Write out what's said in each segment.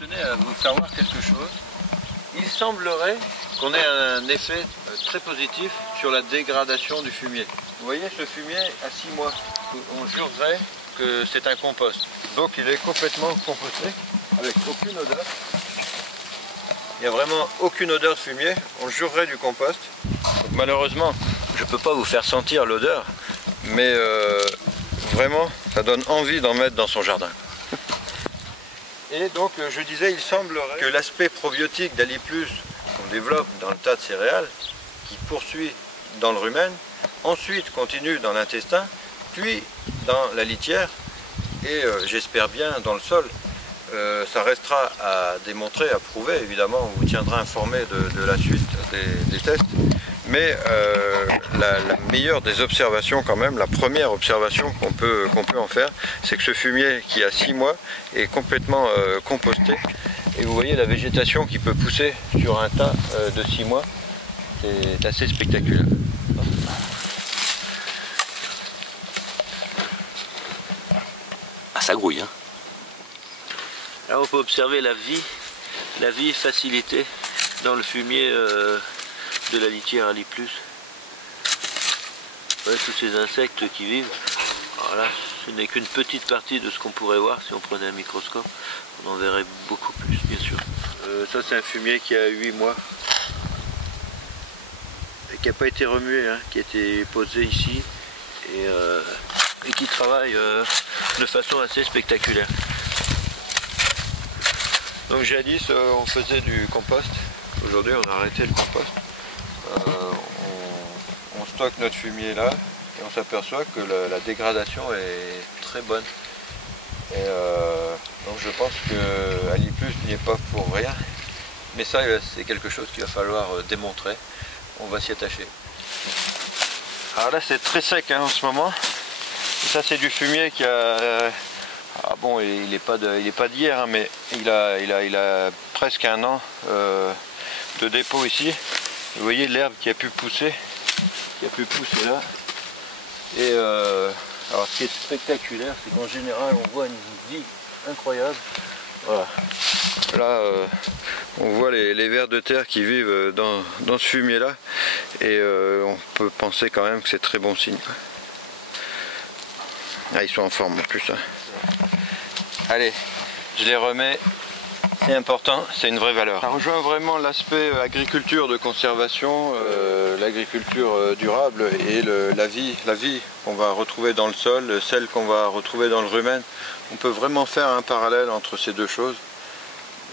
Je tenais à vous faire voir quelque chose. Il semblerait qu'on ait un effet très positif sur la dégradation du fumier. Vous voyez ce fumier à 6 mois, on jurerait que c'est un compost. Donc il est complètement composté avec aucune odeur. Il n'y a vraiment aucune odeur de fumier, on jurerait du compost. Donc, malheureusement, je ne peux pas vous faire sentir l'odeur, mais vraiment ça donne envie d'en mettre dans son jardin. Et donc je disais, il semblerait que l'aspect probiotique d'Ali+, qu'on développe dans le tas de céréales, qui poursuit dans le rumen, ensuite continue dans l'intestin, puis dans la litière, et j'espère bien dans le sol. Ça restera à démontrer, à prouver, évidemment, on vous tiendra informé de la suite des tests. Mais la meilleure des observations quand même, la première observation qu'on peut en faire, c'est que ce fumier qui a 6 mois est complètement composté. Et vous voyez la végétation qui peut pousser sur un tas de 6 mois, c'est assez spectaculaire. Ah, ça grouille, hein. Là on peut observer la vie facilitée dans le fumier de la litière Ali+. Ouais, tous ces insectes qui vivent. Alors là, ce n'est qu'une petite partie de ce qu'on pourrait voir si on prenait un microscope. On en verrait beaucoup plus, bien sûr. Ça c'est un fumier qui a 8 mois. Et qui n'a pas été remué, hein, qui a été posé ici. Et qui travaille de façon assez spectaculaire. Donc jadis on faisait du compost. Aujourd'hui on a arrêté le compost. On stocke notre fumier là et on s'aperçoit que la dégradation est très bonne. Et donc je pense que Ali+ n'y est pas pour rien. Mais ça c'est quelque chose qu'il va falloir démontrer. On va s'y attacher. Alors là c'est très sec hein, en ce moment. Et ça c'est du fumier qui a... Ah bon, il n'est pas d'hier, hein, mais il a presque 1 an de dépôt ici. Vous voyez l'herbe qui a pu pousser là. Et alors ce qui est spectaculaire, c'est qu'en général on voit une vie incroyable. Voilà. Là on voit les vers de terre qui vivent dans ce fumier là. Et on peut penser quand même que c'est très bon signe, quoi. Ah, ils sont en forme en plus. Hein. Allez, je les remets, c'est important, c'est une vraie valeur. Ça rejoint vraiment l'aspect agriculture de conservation, l'agriculture durable et la vie qu'on va retrouver dans le sol, celle qu'on va retrouver dans le rumen. On peut vraiment faire un parallèle entre ces deux choses.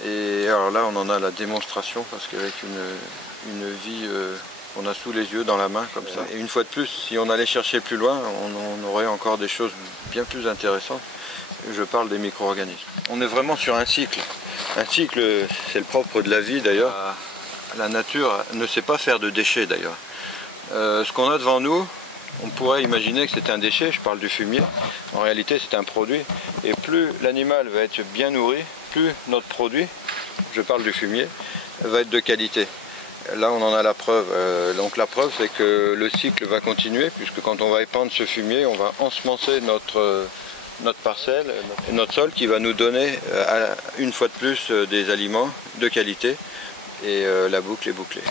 Et alors là, on en a la démonstration parce qu'avec une vie qu'on a sous les yeux, dans la main, comme ça. Et une fois de plus, si on allait chercher plus loin, on aurait encore des choses bien plus intéressantes. Je parle des micro-organismes. On est vraiment sur un cycle. Un cycle, c'est le propre de la vie d'ailleurs. La nature ne sait pas faire de déchets d'ailleurs. Ce qu'on a devant nous, on pourrait imaginer que c'est un déchet, je parle du fumier. En réalité, c'est un produit. Et plus l'animal va être bien nourri, plus notre produit, je parle du fumier, va être de qualité. Là, on en a la preuve. Donc la preuve, c'est que le cycle va continuer, puisque quand on va épandre ce fumier, on va ensemencer notre parcelle, notre sol, qui va nous donner une fois de plus des aliments de qualité. Et la boucle est bouclée.